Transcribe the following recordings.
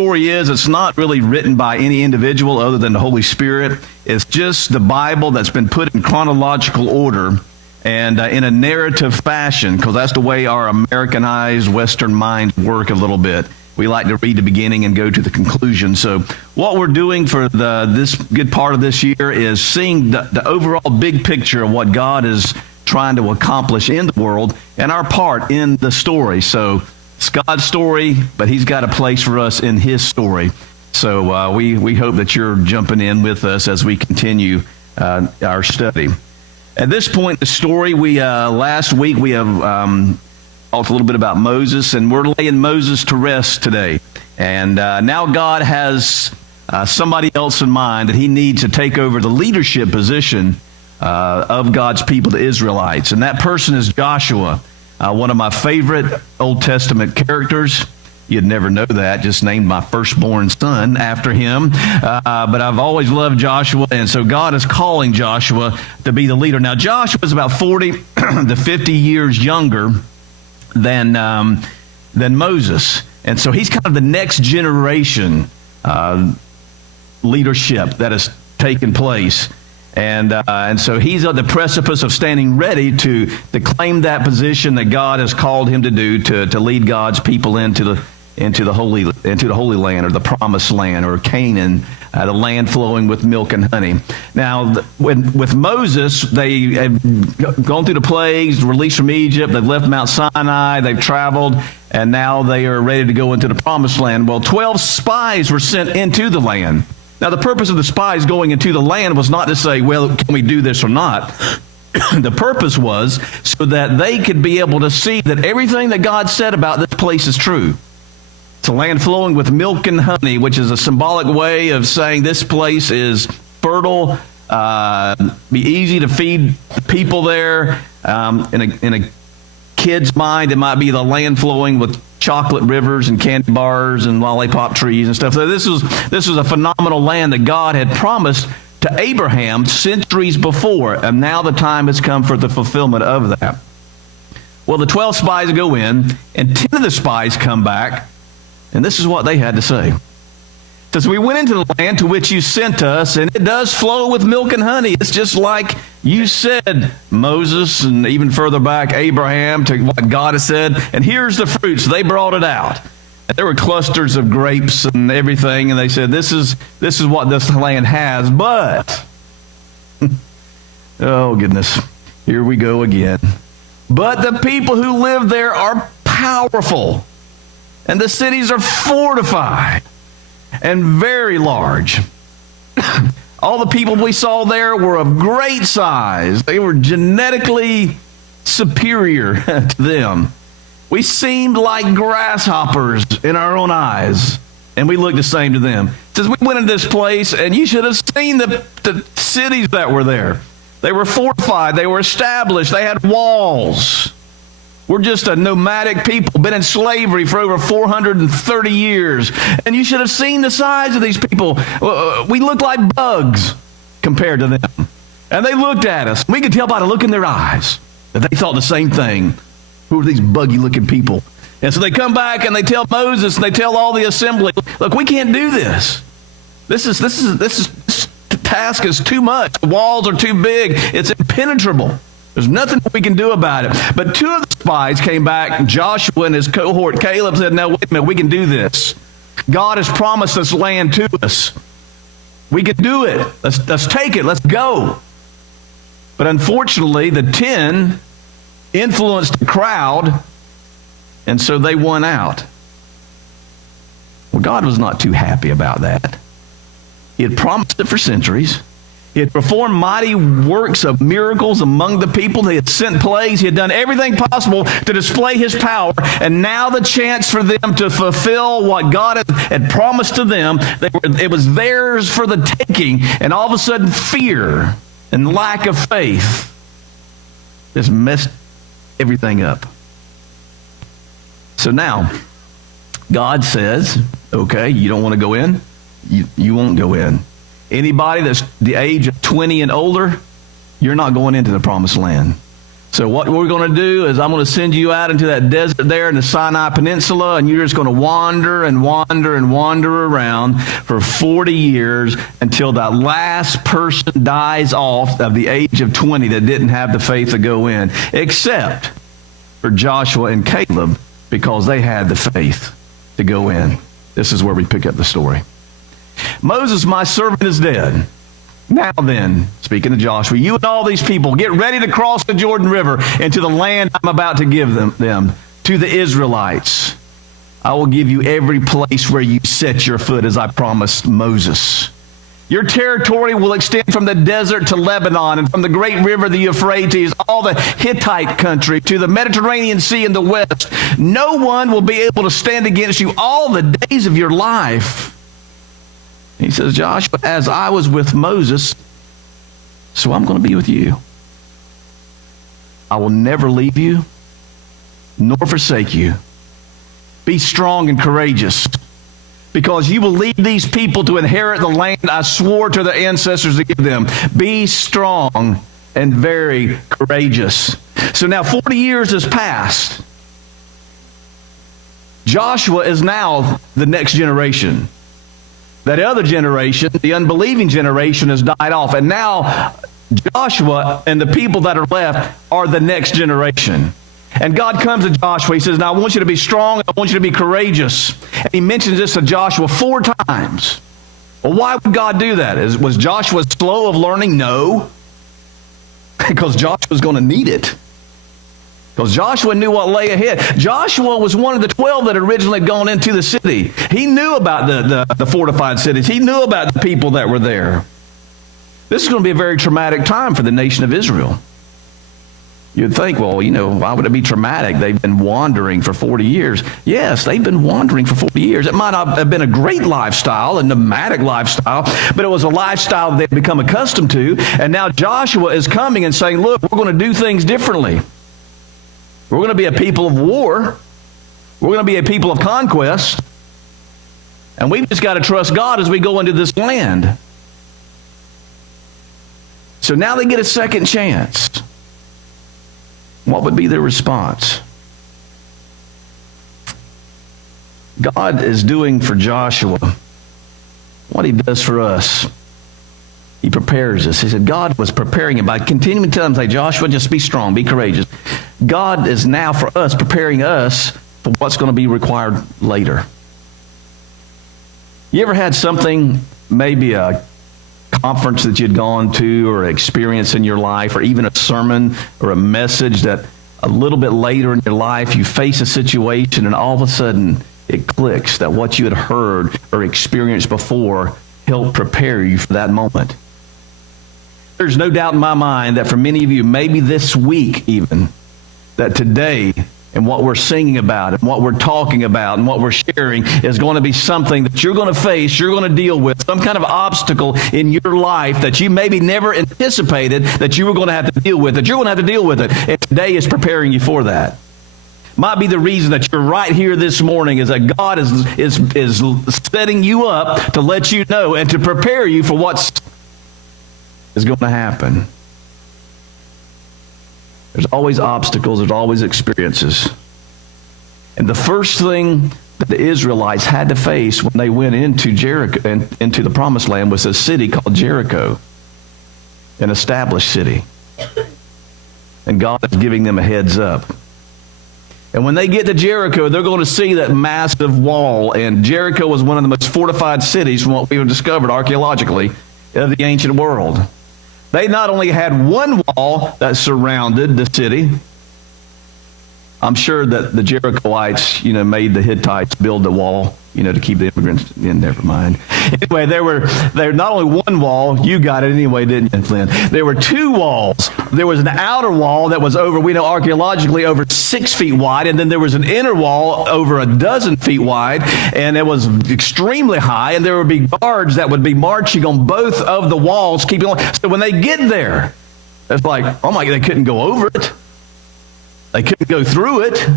story is, it's not really written by any individual other than the Holy Spirit. It's just the Bible that's been put in chronological order and in a narrative fashion, because that's the way our Americanized Western minds work a little bit. We like to read the beginning and go to the conclusion. So what we're doing for this good part of this year is seeing the overall big picture of what God is trying to accomplish in the world and our part in the story. So it's God's story, but he's got a place for us in his story. So we hope that you're jumping in with us as we continue our study. At this point in the story, last week we have talked a little bit about Moses, and we're laying Moses to rest today. And now God has somebody else in mind that he needs to take over the leadership position of God's people, the Israelites. And that person is Joshua, one of my favorite Old Testament characters. You'd never know that, just named my firstborn son after him. But I've always loved Joshua, and so God is calling Joshua to be the leader. Now, Joshua is about 40 to 50 years younger than Moses. And so he's kind of the next generation leadership that has taken place. And so he's at the precipice of standing ready to claim that position that God has called him to do, to lead God's people into the Holy Land, or the Promised Land, or Canaan, the land flowing with milk and honey. Now, with Moses, they have gone through the plagues, released from Egypt, they've left Mount Sinai, they've traveled, and now they are ready to go into the Promised Land. Well, 12 spies were sent into the land. Now, the purpose of the spies going into the land was not to say, well, can we do this or not? The purpose was so that they could be able to see that everything that God said about this place is true. It's a land flowing with milk and honey, which is a symbolic way of saying this place is fertile, be easy to feed people there. In a kid's mind, it might be the land flowing with chocolate rivers and candy bars and lollipop trees and stuff. So this was a phenomenal land that God had promised to Abraham centuries before, and now the time has come for the fulfillment of that. Well, the 12 spies go in, and 10 of the spies come back, and this is what they had to say. It says, we went into the land to which you sent us, and it does flow with milk and honey. It's just like you said, Moses, and even further back, Abraham, to what God has said. And here's the fruits. They brought it out. And there were clusters of grapes and everything, and they said, this is what this land has. But, oh goodness, here we go again. But the people who live there are powerful, and the cities are fortified and very large. All the people we saw there were of great size. They were genetically superior to them. We seemed like grasshoppers in our own eyes, and we looked the same to them. It says we went into this place, and you should have seen the cities that were there. They were fortified. They were established. They had walls. We're just a nomadic people, been in slavery for over 430 years. And you should have seen the size of these people. We looked like bugs compared to them. And they looked at us. We could tell by the look in their eyes that they thought the same thing. Who are these buggy-looking people? And so they come back and they tell Moses and they tell all the assembly, look, we can't do this. This task is too much. The walls are too big. It's impenetrable. There's nothing we can do about it. But 2 of the spies came back. Joshua and his cohort, Caleb, said, no, wait a minute, we can do this. God has promised this land to us. We can do it. Let's take it. Let's go. But unfortunately, the 10 influenced the crowd, and so they won out. Well, God was not too happy about that. He had promised it for centuries. He had performed mighty works of miracles among the people. He had sent plagues. He had done everything possible to display his power. And now the chance for them to fulfill what God had promised to them, it was theirs for the taking. And all of a sudden, fear and lack of faith just messed everything up. So now, God says, okay, you don't want to go in? You won't go in. Anybody that's the age of 20 and older, you're not going into the Promised Land. So what we're going to do is I'm going to send you out into that desert there in the Sinai Peninsula, and you're just going to wander and wander and wander around for 40 years until that last person dies off of the age of 20 that didn't have the faith to go in, except for Joshua and Caleb, because they had the faith to go in. This is where we pick up the story. Moses, my servant, is dead. Now then, speaking to Joshua, you and all these people, get ready to cross the Jordan River into the land I'm about to give them to the Israelites. I will give you every place where you set your foot, as I promised Moses. Your territory will extend from the desert to Lebanon, and from the great river, the Euphrates, all the Hittite country, to the Mediterranean Sea in the west. No one will be able to stand against you all the days of your life. He says, Joshua, as I was with Moses, so I'm going to be with you. I will never leave you, nor forsake you. Be strong and courageous, because you will lead these people to inherit the land I swore to their ancestors to give them. Be strong and very courageous. So now 40 years has passed. Joshua is now the next generation. That other generation, the unbelieving generation, has died off. And now Joshua and the people that are left are the next generation. And God comes to Joshua. He says, now I want you to be strong. I want you to be courageous. And he mentions this to Joshua 4 times. Well, why would God do that? Was Joshua slow of learning? No. Because Joshua's going to need it. Because Joshua knew what lay ahead. Joshua was one of the 12 that originally had gone into the city. He knew about the fortified cities. He knew about the people that were there. This is going to be a very traumatic time for the nation of Israel. You'd think, well, why would it be traumatic? They've been wandering for 40 years. Yes, they've been wandering for 40 years. It might not have been a great lifestyle, a nomadic lifestyle, but it was a lifestyle they'd become accustomed to. And now Joshua is coming and saying, look, we're going to do things differently. We're going to be a people of war. We're going to be a people of conquest. And we've just got to trust God as we go into this land. So now they get a second chance. What would be their response? God is doing for Joshua what he does for us. He prepares us. He said God was preparing him by continuing to tell him, say, Joshua, just be strong, be courageous. God is now for us preparing us for what's going to be required later. You ever had something, maybe a conference that you'd gone to or experience in your life, or even a sermon or a message that a little bit later in your life you face a situation and all of a sudden it clicks that what you had heard or experienced before helped prepare you for that moment? There's no doubt in my mind that for many of you, maybe this week even, that today and what we're singing about and what we're talking about and what we're sharing is going to be something that you're going to face, you're going to deal with, some kind of obstacle in your life that you maybe never anticipated that you were going to have to deal with, that you're going to have to deal with it. And today is preparing you for that. Might be the reason that you're right here this morning, is that God is setting you up to let you know and to prepare you for what's is going to happen. There's always obstacles. There's always experiences. And the first thing that the Israelites had to face when they went into Jericho and into the Promised Land was a city called Jericho, an established city. And God is giving them a heads up. And when they get to Jericho, they're going to see that massive wall. And Jericho was one of the most fortified cities from what we've discovered archaeologically of the ancient world. They not only had one wall that surrounded the city. I'm sure that the Jerichoites, made the Hittites build the wall, to keep the immigrants in. Never mind. Anyway, there were not only one wall. You got it anyway, didn't you, Flynn? There were two walls. There was an outer wall that was archaeologically over 6 feet wide, and then there was an inner wall over 12 feet wide, and it was extremely high, and there would be guards that would be marching on both of the walls, keeping on. So when they get there, it's like, oh my God, they couldn't go over it. They couldn't go through it.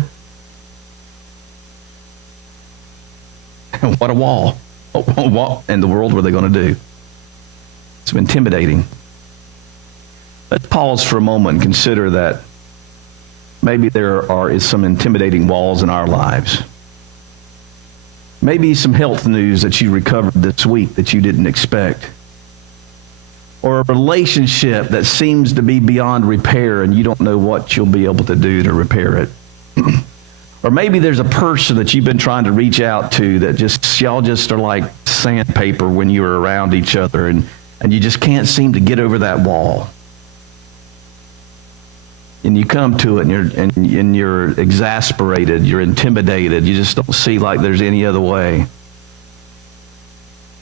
What a wall. What in the world were they going to do? It's intimidating. Let's pause for a moment and consider that maybe is some intimidating walls in our lives. Maybe some health news that you recovered this week that you didn't expect. Or a relationship that seems to be beyond repair and you don't know what you'll be able to do to repair it. Or maybe there's a person that you've been trying to reach out to that y'all just are like sandpaper when you're around each other and you just can't seem to get over that wall. And you come to it and you're exasperated, you're intimidated, you just don't see like there's any other way.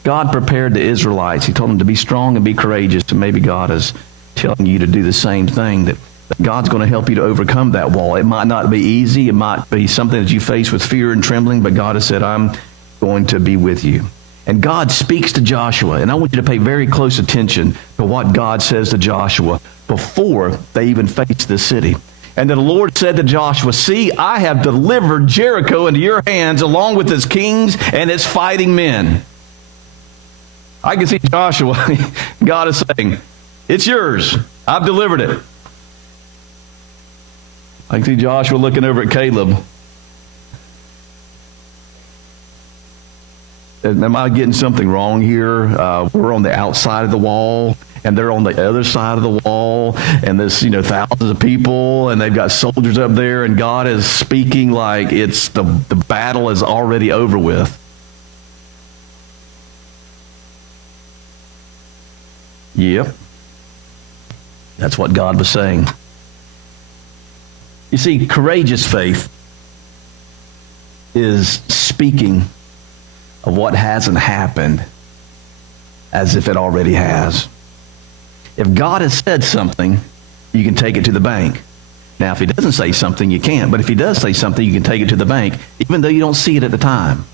God prepared the Israelites. He told them to be strong and be courageous. And maybe God is telling you to do the same thing, that God's going to help you to overcome that wall. It might not be easy. It might be something that you face with fear and trembling, but God has said, I'm going to be with you. And God speaks to Joshua. And I want you to pay very close attention to what God says to Joshua before they even face this city. And then the Lord said to Joshua, see, I have delivered Jericho into your hands along with its kings and its fighting men. I can see Joshua, God is saying, it's yours. I've delivered it. I can see Joshua looking over at Caleb. Am I getting something wrong here? We're on the outside of the wall, and they're on the other side of the wall, and there's thousands of people, and they've got soldiers up there, and God is speaking like it's the battle is already over with. Yep. That's what God was saying. You see, courageous faith is speaking of what hasn't happened as if it already has. If God has said something, you can take it to the bank. Now, if he doesn't say something, you can't. But if he does say something, you can take it to the bank, even though you don't see it at the time.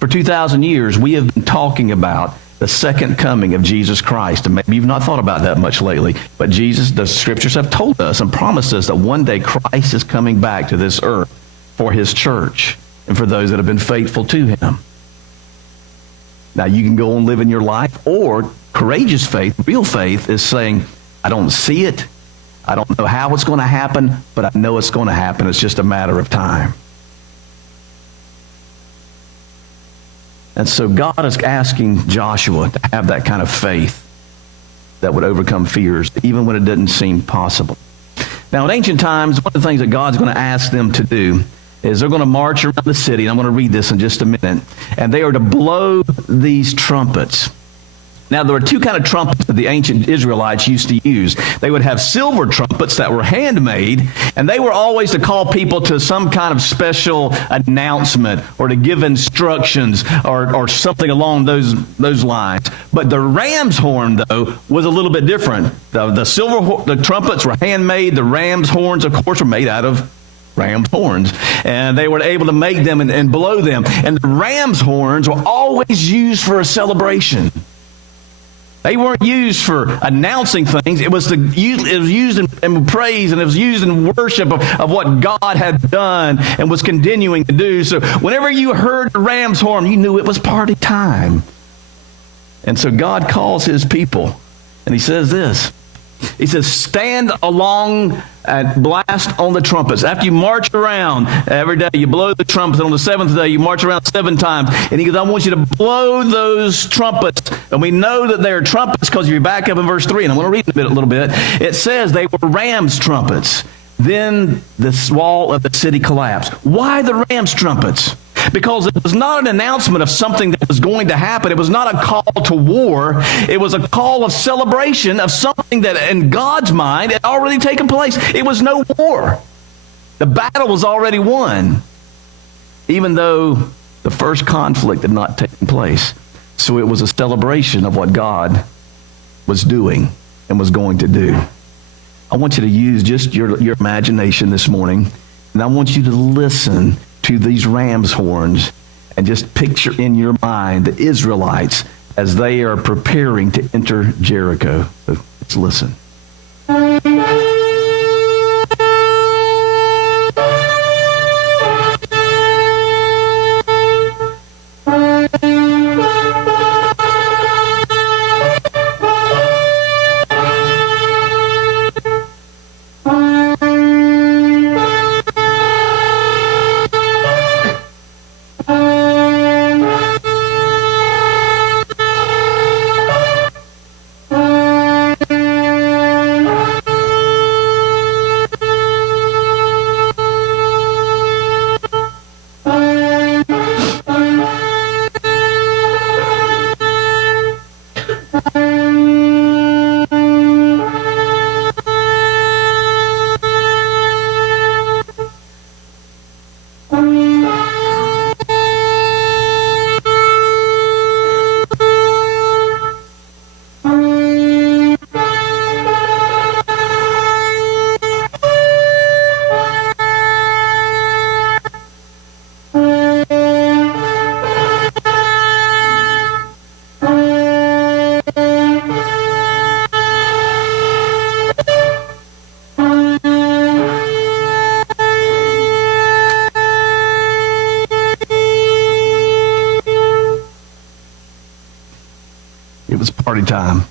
For 2,000 years, we have been talking about the second coming of Jesus Christ. And maybe you've not thought about that much lately. But the scriptures have told us and promised us that one day Christ is coming back to this earth for his church and for those that have been faithful to him. Now, you can go on living your life, or courageous faith, real faith, is saying, I don't see it. I don't know how it's going to happen, but I know it's going to happen. It's just a matter of time. And so God is asking Joshua to have that kind of faith that would overcome fears, even when it didn't seem possible. Now, in ancient times, one of the things that God's going to ask them to do is they're going to march around the city, and I'm going to read this in just a minute, and they are to blow these trumpets. Now, there were two kinds of trumpets that the ancient Israelites used to use. They would have silver trumpets that were handmade, and they were always to call people to some kind of special announcement or to give instructions or something along those lines. But the ram's horn, though, was a little bit different. The trumpets were handmade. The ram's horns, of course, were made out of ram's horns, and they were able to make them and blow them. And the ram's horns were always used for a celebration. They weren't used for announcing things. It was used in praise, and it was used in worship of what God had done and was continuing to do. So whenever you heard the ram's horn, you knew it was party time. And so God calls his people, and he says this. He says, stand along and blast on the trumpets. After you march around every day, you blow the trumpets. And on the seventh day, you march around 7 times. And he goes, I want you to blow those trumpets. And we know that they are trumpets because if you back up in verse 3, and I'm going to read a little bit, it says they were ram's trumpets. Then the wall of the city collapsed. Why the ram's trumpets? Because it was not an announcement of something that was going to happen. It was not a call to war. It was a call of celebration of something that in God's mind had already taken place. It was no war. The battle was already won, even though the first conflict had not taken place. So it was a celebration of what God was doing and was going to do. I want you to use just your imagination this morning, and I want you to listen to these ram's horns and just picture in your mind the Israelites as they are preparing to enter Jericho. So let's listen. It was party time.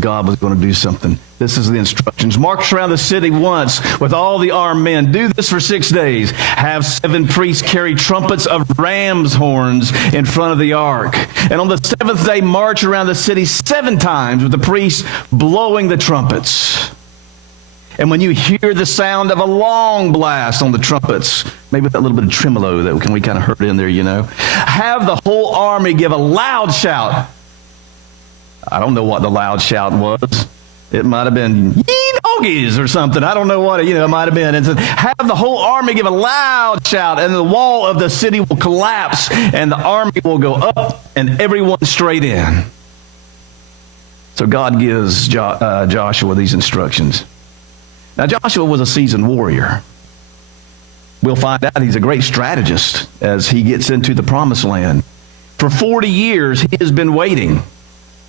God was going to do something. This is the instructions. March around the city once with all the armed men. Do this for 6 days. Have 7 priests carry trumpets of ram's horns in front of the ark. And on the 7th day, march around the city 7 times with the priests blowing the trumpets. And when you hear the sound of a long blast on the trumpets, maybe with that little bit of tremolo that we kind of heard in there, have the whole army give a loud shout. I don't know what the loud shout was. It might have been, "Yee doggies," or something. I don't know what it might have been. And have the whole army give a loud shout, and the wall of the city will collapse, and the army will go up, and everyone straight in. So God gives Joshua these instructions. Now, Joshua was a seasoned warrior. We'll find out he's a great strategist as he gets into the promised land. For 40 years, he has been waiting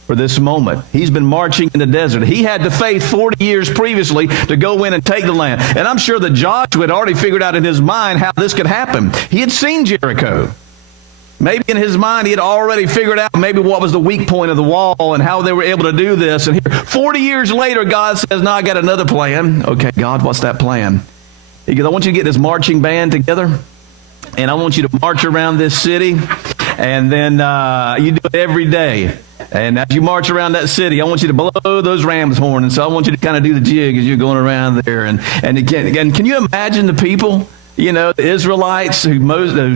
for this moment. He's been marching in the desert. He had the faith 40 years previously to go in and take the land. And I'm sure that Joshua had already figured out in his mind how this could happen. He had seen Jericho. Maybe in his mind he had already figured out maybe what was the weak point of the wall and how they were able to do this. And here, 40 years later, God says, "No, I got another plan." Okay, God, what's that plan? He goes, "I want you to get this marching band together, and I want you to march around this city, and then you do it every day. And as you march around that city, I want you to blow those ram's horns. And so I want you to kind of do the jig as you're going around there. And can you imagine the people, the Israelites who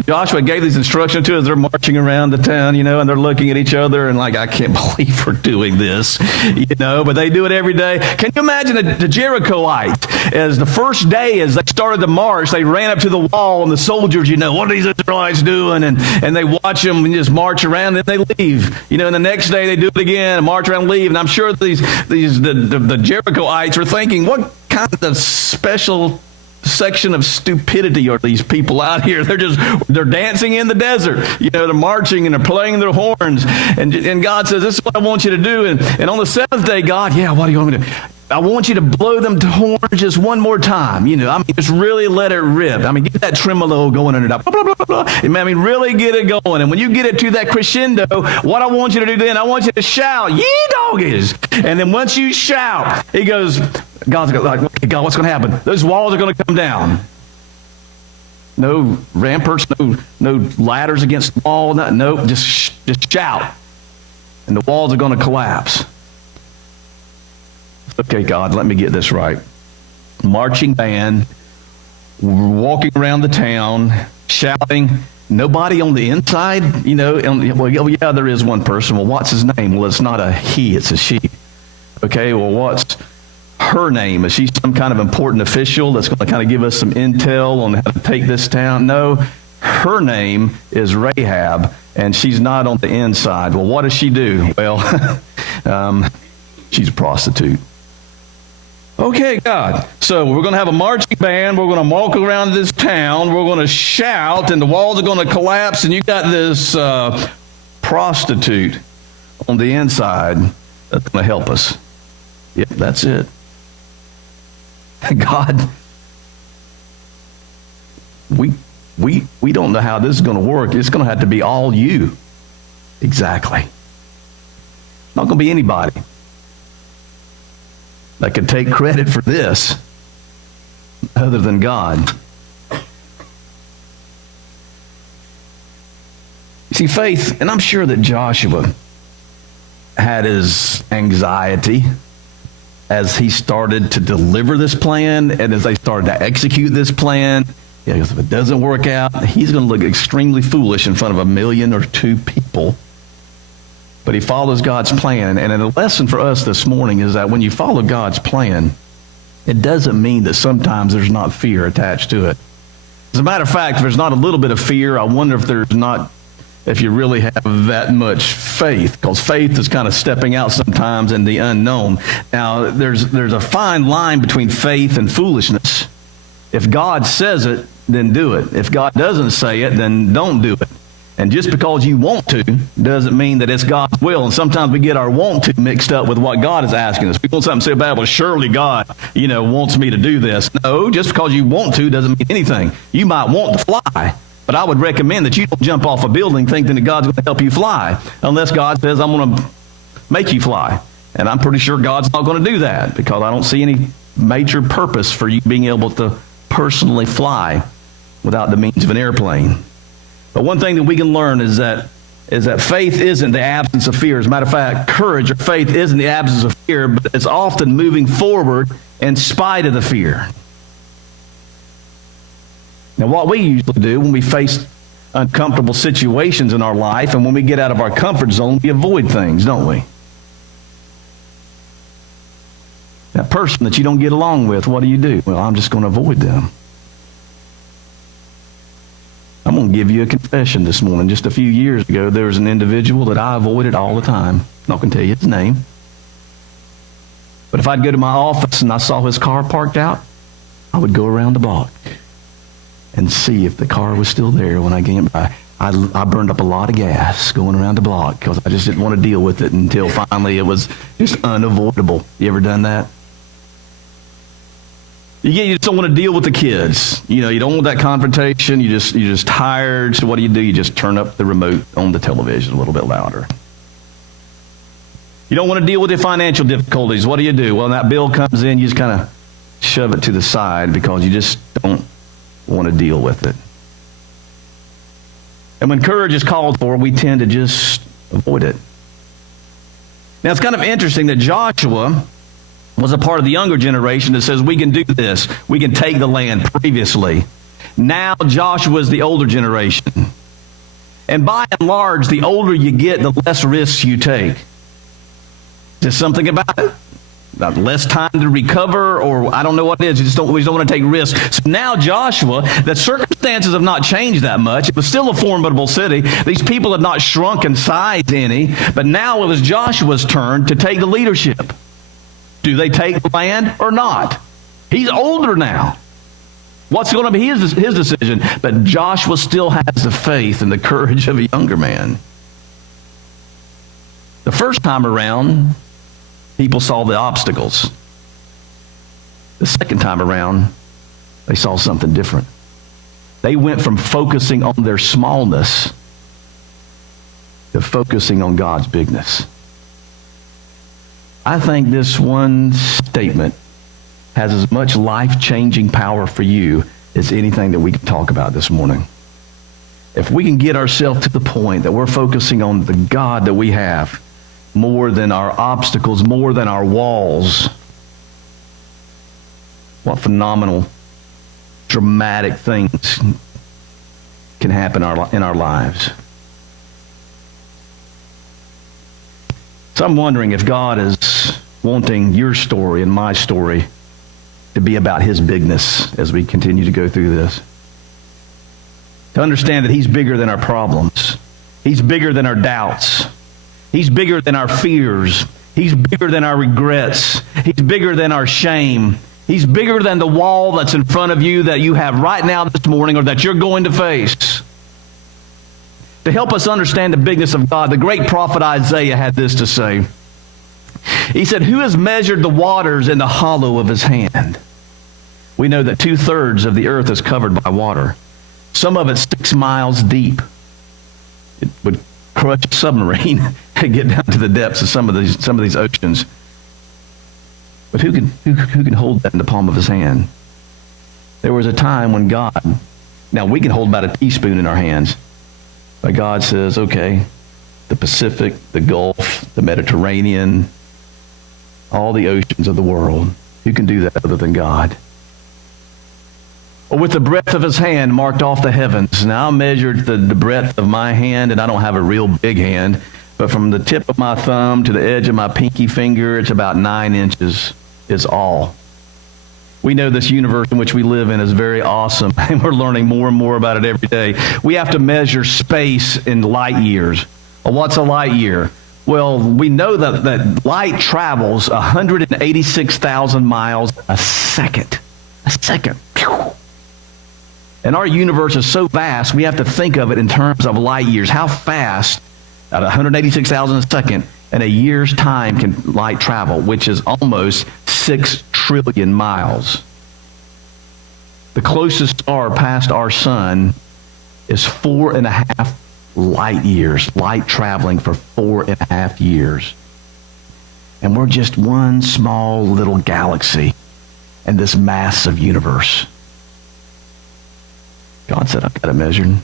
Joshua gave these instructions to as they're marching around the town, and they're looking at each other and like, I can't believe we're doing this, but they do it every day. Can you imagine the Jerichoites as the first day, as they started to march, they ran up to the wall and the soldiers, what are these Israelites doing? And they watch them and just march around and they leave. And the next day they do it again and march around and leave. And I'm sure the Jerichoites are thinking, what kind of special section of stupidity are these people out here? They're dancing in the desert. They're marching and they're playing their horns. And God says, "This is what I want you to do." And on the 7th day, God, what do you want me to do? I want you to blow them to horns just one more time. Just really let it rip. Get that tremolo going under that. Blah, blah, blah, blah. Really get it going. And when you get it to that crescendo, what I want you to do then, I want you to shout, "Ye doggies." And then once you shout, he goes, God's like, "Okay, God, what's going to happen? Those walls are going to come down. No ramparts, no ladders against the wall. No, just shout. And the walls are going to collapse." Okay, God, let me get this right. Marching band, walking around the town, shouting. Nobody on the inside, there is one person. Well, what's his name? Well, it's not a he, it's a she. Okay, well, what's her name? Is she some kind of important official that's going to kind of give us some intel on how to take this town? No, her name is Rahab, and she's not on the inside. Well, what does she do? Well, she's a prostitute. Okay, God. So we're going to have a marching band. We're going to walk around this town. We're going to shout, and the walls are going to collapse, and you got this prostitute on the inside that's going to help us. Yep, that's it. God, we don't know how this is going to work. It's going to have to be all you. Exactly. Not going to be anybody that could take credit for this other than God. You see, faith, and I'm sure that Joshua had his anxiety as he started to deliver this plan and as they started to execute this plan. Because if it doesn't work out, he's going to look extremely foolish in front of 1 million or 2 people. But he follows God's plan. And a lesson for us this morning is that when you follow God's plan, it doesn't mean that sometimes there's not fear attached to it. As a matter of fact, if there's not a little bit of fear, I wonder if you really have that much faith, because faith is kind of stepping out sometimes in the unknown. Now, there's a fine line between faith and foolishness. If God says it, then do it. If God doesn't say it, then don't do it. And just because you want to doesn't mean that it's God's will. And sometimes we get our want to mixed up with what God is asking us. We want something so bad, well, surely God, wants me to do this. No, just because you want to doesn't mean anything. You might want to fly, but I would recommend that you don't jump off a building thinking that God's going to help you fly, unless God says, I'm going to make you fly. And I'm pretty sure God's not going to do that, because I don't see any major purpose for you being able to personally fly without the means of an airplane. But one thing that we can learn is that faith isn't the absence of fear. As a matter of fact, courage or faith isn't the absence of fear, but it's often moving forward in spite of the fear. Now, what we usually do when we face uncomfortable situations in our life and when we get out of our comfort zone, we avoid things, don't we? That person that you don't get along with, what do? Well, I'm just going to avoid them. I'm going to give you a confession this morning. Just a few years ago, there was an individual that I avoided all the time. I'm not going to tell you his name. But if I'd go to my office and I saw his car parked out, I would go around the block and see if the car was still there when I came by. I burned up a lot of gas going around the block because I just didn't want to deal with it until finally it was just unavoidable. You ever done that? You just don't want to deal with the kids. You don't want that confrontation. You're just tired. So what do? You just turn up the remote on the television a little bit louder. You don't want to deal with your financial difficulties. What do? Well, when that bill comes in, you just kind of shove it to the side because you just don't want to deal with it. And when courage is called for, we tend to just avoid it. Now, it's kind of interesting that Joshua was a part of the younger generation that says we can do this. We can take the land previously. Now Joshua is the older generation. And by and large, the older you get, the less risks you take. There's something about it. Less time to recover, or I don't know what it is. We don't want to take risks. So now Joshua, the circumstances have not changed that much. It was still a formidable city. These people have not shrunk in size any. But now it was Joshua's turn to take the leadership. Do they take the land or not? He's older now. What's going to be his decision? But Joshua still has the faith and the courage of a younger man. The first time around, people saw the obstacles. The second time around, they saw something different. They went from focusing on their smallness to focusing on God's bigness. I think this one statement has as much life-changing power for you as anything that we can talk about this morning. If we can get ourselves to the point that we're focusing on the God that we have more than our obstacles, more than our walls, what phenomenal, dramatic things can happen in our lives. So I'm wondering if God is wanting your story and my story to be about his bigness as we continue to go through this. To understand that he's bigger than our problems. He's bigger than our doubts. He's bigger than our fears. He's bigger than our regrets. He's bigger than our shame. He's bigger than the wall that's in front of you that you have right now this morning or that you're going to face. To help us understand the bigness of God, the great prophet Isaiah had this to say. He said, "Who has measured the waters in the hollow of his hand?" We know that 2/3 of the earth is covered by water. Some of it 6 miles deep. It would crush a submarine and get down to the depths of some of these oceans. But who can hold that in the palm of his hand? There was a time when God, now we can hold about a teaspoon in our hands, but God says, okay, the Pacific, the Gulf, the Mediterranean, all the oceans of the world, who can do that other than God? Or with the breadth of his hand marked off the heavens. Now I measured the breadth of my hand, and I don't have a real big hand, but from the tip of my thumb to the edge of my pinky finger, it's about 9 inches is all. We know this universe in which we live in is very awesome, and we're learning more and more about it every day. We have to measure space in light years. Well, what's a light year? Well, we know that light travels 186,000 miles a second. A second. Pew. And our universe is so vast, we have to think of it in terms of light years. How fast, at 186,000 a second, in a year's time can light travel, which is almost 6 trillion miles. The closest star past our sun is 4.5 light years, light traveling for 4.5 years. And we're just one small little galaxy in this massive universe. God said, I've got it measured.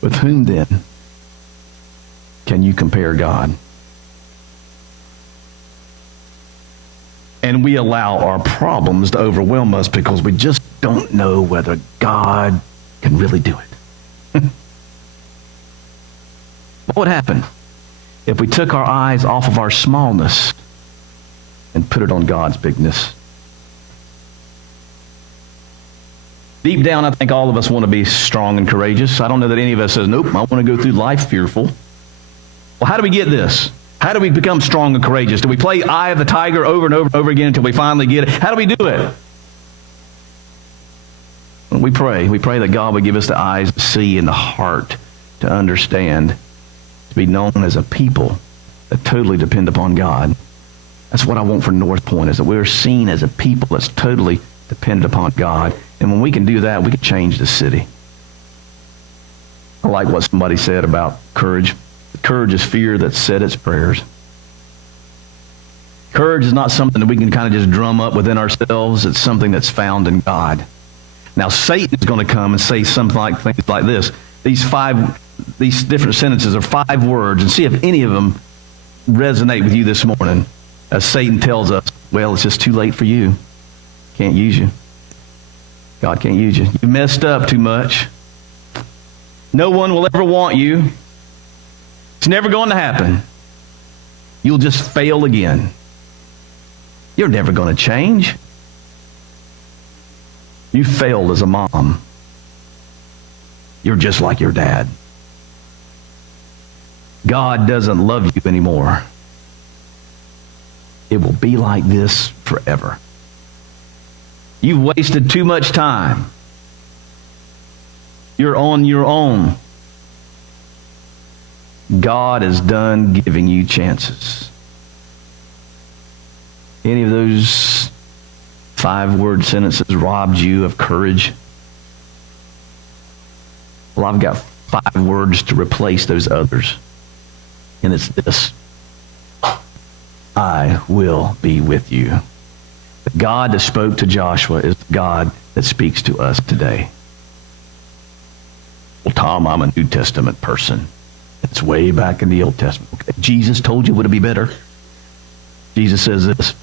With whom then can you compare God? And we allow our problems to overwhelm us because we just don't know whether God can really do it. What would happen if we took our eyes off of our smallness and put it on God's bigness? Deep down, I think all of us want to be strong and courageous. I don't know that any of us says, nope, I want to go through life fearful. Well, how do we get this? How do we become strong and courageous? Do we play Eye of the Tiger over and over and over again until we finally get it? How do we do it? We pray. We pray that God would give us the eyes to see and the heart to understand, to be known as a people that totally depend upon God. That's what I want for North Point, is that we're seen as a people that's totally dependent upon God. And when we can do that, we can change the city. I like what somebody said about courage. Courage is fear that said its prayers. Courage is not something that we can kind of just drum up within ourselves. It's something that's found in God. Now, Satan is going to come and say something like things like this. These different sentences are 5 words, and see if any of them resonate with you this morning. As Satan tells us, well, it's just too late for you. Can't use you. God can't use you. You messed up too much. No one will ever want you. It's never going to happen. You'll just fail again. You're never going to change. You failed as a mom. You're just like your dad. God doesn't love you anymore. It will be like this forever. You've wasted too much time. You're on your own. God is done giving you chances. Any of those 5-word sentences robbed you of courage? Well, I've got 5 words to replace those others. And it's this: I will be with you. The God that spoke to Joshua is the God that speaks to us today. Well, Tom, I'm a New Testament person. It's way back in the Old Testament. Okay. Jesus told you would it be better? Jesus says this: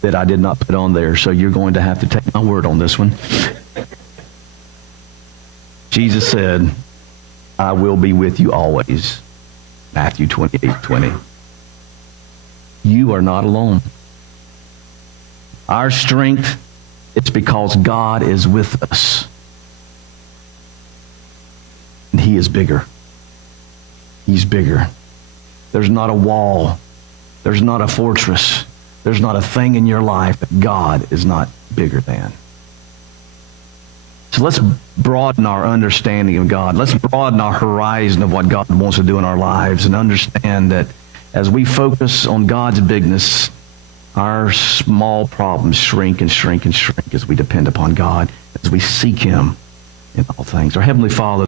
that I did not put on there, so you're going to have to take my word on this one. Jesus said, I will be with you always. Matthew 28:20. You are not alone. Our strength, it's because God is with us. And He is bigger. He's bigger. There's not a wall. There's not a fortress. There's not a thing in your life that God is not bigger than. So let's broaden our understanding of God. Let's broaden our horizon of what God wants to do in our lives, and understand that as we focus on God's bigness, our small problems shrink and shrink and shrink as we depend upon God, as we seek Him in all things. Our Heavenly Father,